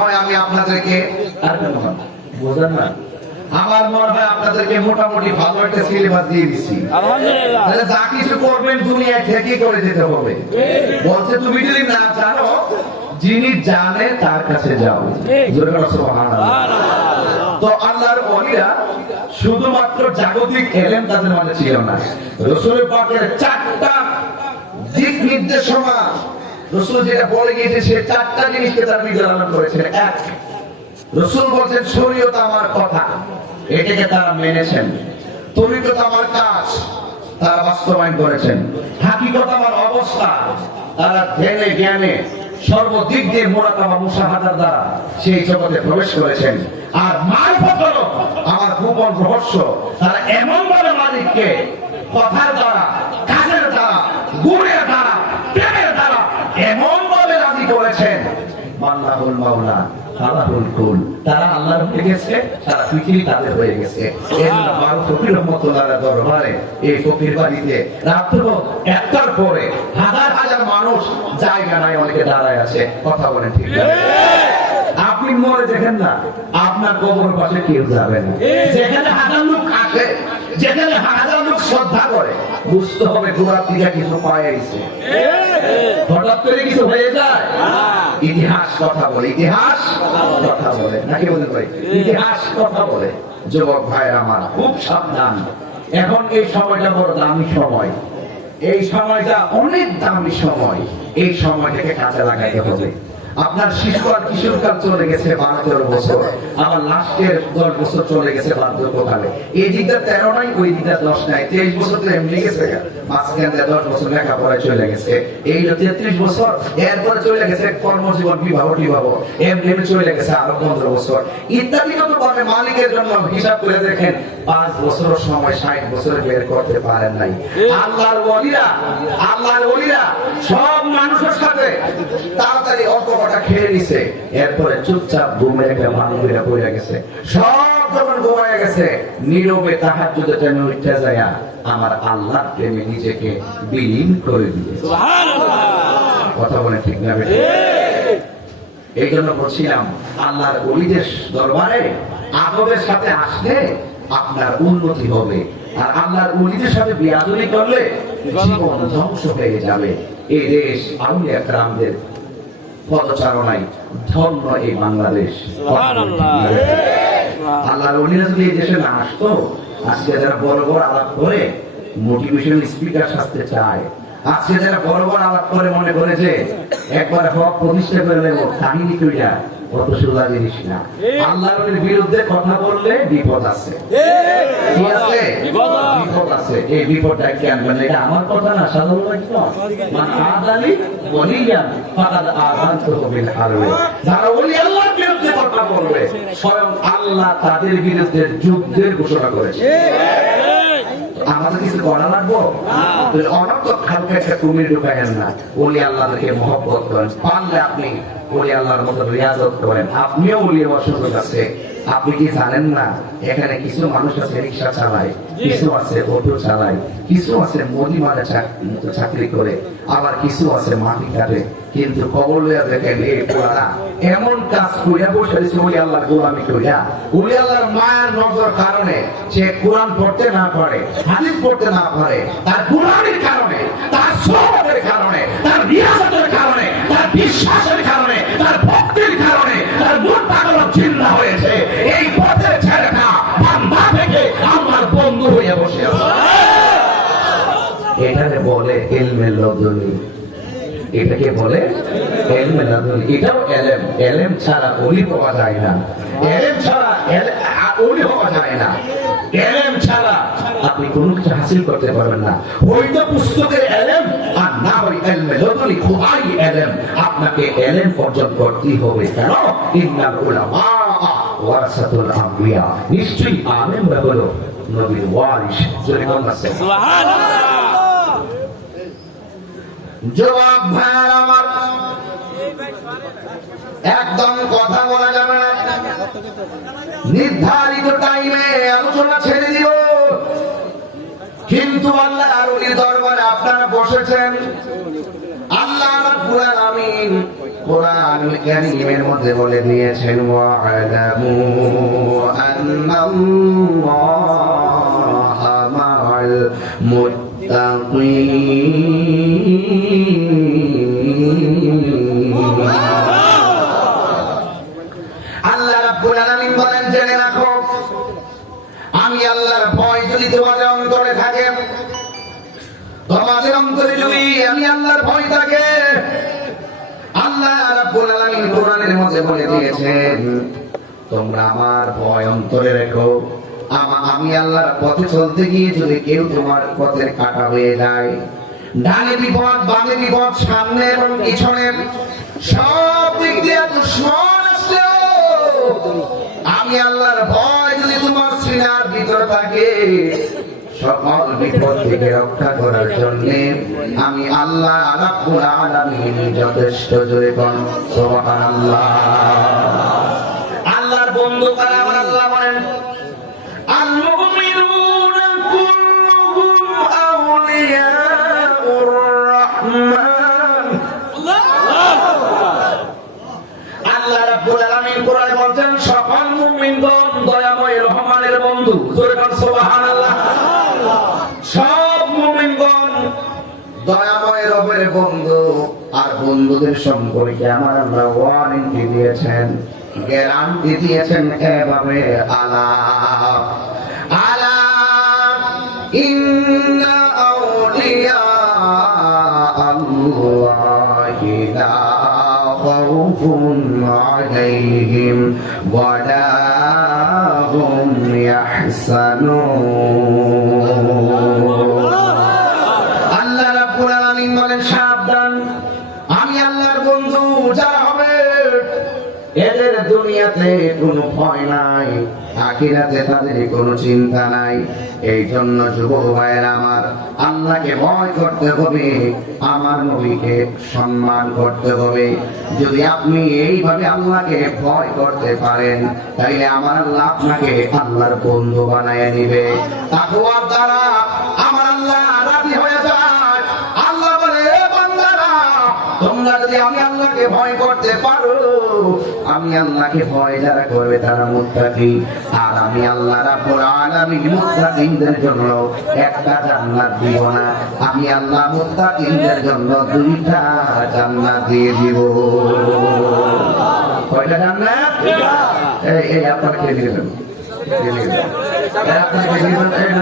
হয় আমি আপনাদেরকে বোঝেন না, আমার মনে হয় আপনাদেরকে মোটামুটি ভালো একটা সিলেবাস দিয়ে দিচ্ছি। তাহলে যা কিছু করবেন দুনিয়ায় ঠিকই করে যেতে হবে। বলছে তুমি যদি না জানো, যিনি জানে তার কাছে যাও। তো আল্লাহর ওলিরা শুধুমাত্র জাগতিক এলেম তাদের মাঝে ছিল না, রাসূল পাকের 4টা দিক নির্দেশনা, রাসূল যেটা বলে গিয়েছে সে 4টা জিনিসকে তার নির্ধারণ করেছেন। এক, রাসূল বলেছেন শরীয়ত আমার কথা, এটাকে তারা মেনেছেন। তরিকত আমার কাজ, তারা বাস্তবায়ন করেছেন। হাকিকত আমার অবস্থা, তারা ধ্যানে জ্ঞানে সর্বদিক দিয়ে মুরাকাবা মুশাহাদার দ্বারা সেই জগতে প্রবেশ করেছেন। আর মারিফত হলো আমার গোপন রহস্য, তারা এমন ভাবে মালিককে কথার দ্বারা, কাজের দ্বারা, গুণের দ্বারা, প্রেমের দ্বারা এমন ভাবে রাজি করেছেন, মাল্লাহুল মাওলা আল্লাহুল কুল, তারা আল্লাহর হয়ে গেছে, সারা পৃথিবী তাদের হয়ে গেছে। এই মারুফ ফকির রহমাতুল্লাহ দরবারে, এই ফকির বাড়িতে রাত্র 1টার পরে হাজার হাজার মানুষ জায়গা নাই, অনেকে দাঁড়ায় আছে। কথা বলেন ঠিক না? আপনি মরে দেখেন না, আপনার কবর পাশে কেউ যাবে না। যেখানে হাজার লোক আসে, যেখানে হাজার লোক শ্রদ্ধা করে, বুঝতে হবে গোড়ার দিকে কিছু পাইছে। হঠাৎ করে কিছু হয়ে যায়? ইতিহাস কথা বলে, ইতিহাস কথা বলে, নাকি বলে ভাই? ইতিহাস কথা বলে। যুবক ভাইয়ের আমার, খুব সাবধান। এখন এই সময়টা বড় দামি সময়, এই সময়টা অনেক দামি সময়। এই সময়টাকে কাজে লাগাইতে হবে। আপনার শিশুকাল কিশোরকাল চলে গেছে 12-13 বছর, আবার লাস্টের 10 বছর চলে গেছে বার্ধক্যকালে। এই দিকটা 13 নাই, ওই দিকটা 10 নাই। 23 বছর তো এমনি গেছে, মাঝখানে 10 বছর লেখাপড়ায় চলে গেছে। এই 33 বছর, এরপরে চলে গেছে কর্মজীবন, বিবাহ টিবাহ, এমনি চলে গেছে আরো 15 বছর ইত্যাদি। কত পাবে মালিকের জন্য হিসাব করে দেখেন, 5 বছর সময় 60 বছর বের করতে পারেন নাই। আল্লাহর ওলিরা, আল্লাহর ওলিরা সব মানুষের সাথে তাড়াতাড়ি অল্প কটা খেয়ে নিছে, এরপরে চুপচাপ ঘুমে একটা মানুষেরা পড়ে গেছে। সব যখন ঘুমায় গেছে, নীরবে তাহাজ্জুদের টাইমে উঠে যায় আমার আল্লাহর প্রেমে নিজেকে বিলীন করে দিয়েছে। কথা বলে ঠিক না? এই জন্য বলছিলাম, আল্লাহর ওলিদের দরবারে আদবের সাথে আসলে আপনার উন্নতি হবে, আর আল্লাহর ওলিদের সাথে বিয়াদবি করলে জীবন ধ্বংস হয়ে যাবে। এই দেশ আউলিয়া কেরামদের পদচারণায় ধন্য এই বাংলাদেশ। আল্লাহর ওলিরা যদি এই দেশে না আসতো, আজকে যারা বড় বড় আলাপ করে মোটিভেশন স্পিকার সাজতে চায়, আজকে যারা বড় বড় আলাপ করে মনে করে যে একবার হক প্রতিষ্ঠা করে নেব, কাহিনী কইরা, অত সোজা জিনিস না। আল্লাহর বিরুদ্ধে কথা বললে বিপদ আছে, কি আছে? বিপদ আছে। এই বিপদটা কি আনবেন? এটা আমার কথা না, সাধারণ যারা ওলি আল্লাহর বিরুদ্ধে কথা বলবে, স্বয়ং আল্লাহ তাদের বিরুদ্ধে যুদ্ধের ঘোষণা করেছে। আমাদের কিছু করা লাগবো? অনর্থক হালকা একটা কুমির ঢুকাইয়েন না। ওলি আল্লাহকে মহব্বত করেন, পারলে আপনি ওলি আল্লাহর মতো রিয়াজত করেন, আপনিও ওলি হওয়ার সুযোগ আছে। আপনি কি জানেন না, এখানে কিছু মানুষ আছে রিক্সা চালায়, কিছু আছে অটো চালায়, কিছু আছে মদিমারে চাকরি করে, আবার কিছু আছে মাটি কাটে। কিন্তু খবর লইয়া দেখেন, এই পোলারা এমন কাজ কইরা বসে দিচ্ছে ওলি আল্লাহর গোলামি কইরা। ওলি আল্লাহর মায়ের নজর কারণে সে কোরআন পড়তে না পারে, হাদিস পড়তে না পারে, তার গোলামির কারণে, তার সওয়াবের কারণে, তার রিয়াজতের কারণে, তার বিশ্বাসের কারণে, তার ভক্তির কারণে তার মন পাগল চিন্তা হয়েছে। এই পথের ছেলেটা বান্দা থেকে আমার বন্ধু হয়ে বসে আছে। এটাকে বলে ইলমে লদুনি। এটাকে বলে ইলমে লদুনি। এটাও এলেম। এলেম ছাড়া ওলি পাওয়া যায় না, এলেম ছাড়া ওলি হওয়া যায় না। এলেম ছাড়া আপনি কোনো কিছু হাসিল করতে পারবেন না। হয়তো পুস্তকের এলেম, আর না হয় ইলমে লদুনি, খুদাই এলেম। আপনাকে এলেম অর্জন করতেই হবে। কেন? ইন্নাল উলামা ওয়ারাসাতুল আমবিয়া। নিশ্চয়ই আলেমরা হলো নবীর ওয়ারিস। সুবহানাল্লাহ। জবাব ভাইয়ের আমার, একদম কথা বলা যাবে না। নির্ধারিত টাইমে আলোচনা ছেড়ে দিও। কিন্তু আল্লাহর ওলির দরবারে আপনারা বসেছেন, আল্লাহ রাব্বুল আলামিন কুরআনুল কারীমের মধ্যে বলে দিয়েছেন ওয়া'লামু আন্নাল্লাহা মা'আল মুত্তাকিন। আল্লাহ রাব্বুল আলামিন বলেন, জেনে রাখো আমি আল্লাহর ভয় যদি তোমাদের অন্তরে থাকে, তোমাদের অন্তরে যদি আমি আল্লাহর ভয় থাকে, আল্লাহ রাব্বুল আলামিন কোরআনের মধ্যে বলে দিয়েছেন তোমরা আমার ভয় অন্তরে রেখো। আমি আল্লাহর পথে চলতে গিয়ে যদি কেউ তোমার পথের কাঁটা হয়ে যায়, ডানে বিপদ বামে বিপদ সামনে এবং পিছনে সব দিক দিয়ে দুশমন আসলেও আমি আল্লাহর ভয় যদি তোমার সিনার ভিতর থাকে, সকল বিপদ থেকে রক্ষা করার জন্য আমি আল্লাহ রাব্বুল আলামিন যথেষ্ট। জোরে কোন সুবহানাল্লাহ। আল্লাহর বন্ধু কারা? আমার আল্লাহ বলেন আল মুমিনুনা কুল্লুহুম আউলিয়াউর রাহমান। আল্লাহ রাব্বুল আলামিন কোরআনে বলেন সকল মুমিনগণ দয়াময় রহমানের বন্ধু। জোরে কোন সুবহানাল্লাহ। সব মুমিনগণ দয়াময় রবের বন্ধু। আর বন্ধুদের সম্পর্কে আমার আল্লাহ ওয়ারেন্টি দিয়েছেন, গ্যারান্টি দিয়েছেন এভাবে, আলা আলা ইন্না আউলিয়া আল্লাহি লা খাউফুন আলাইহিম ওয়া লা হুম ইয়াহসানুন। আল্লাহ রাব্বুল আলামিন বলেন সাবধান, আমি আল্লাহর বন্ধু যারা হবে এদের দুনিয়াতে কোনো ভয় নাই, আখিরাতে তাদের কোনো চিন্তা নাই। এই জন্য যুবক ভাইয়েরা আমার, আল্লাহকে ভয় করতে হবে, আমার নবীকে সম্মান করতে হবে। যদি আপনি এইভাবে আল্লাহকে ভয় করতে পারেন, তাইলে আমার আল্লাহ আপনাকে আল্লাহর বন্ধু বানায় নিবে। তাকওয়ার দ্বারা আমার আল্লাহ রাজি হয়ে যায়। আল্লাহ বলে বান্দারা তোমরা যদি আমি আল্লাহকে ভয় করতে পারো, আমি আল্লাহকে ভয় যারা করবে তারা মুত্তাকি। আর আমি আল্লাহ রাব্বুল আলামিন মুত্তাকিনদের জন্য একটা জান্নাত দিব না, আমি আল্লাহ মুত্তাকিনদের জন্য দুইটা জান্নাত দিয়ে দিব। কয়টা জান্নাত? এই আপনারা কে দিবেন? আপনারা কে দিবেন?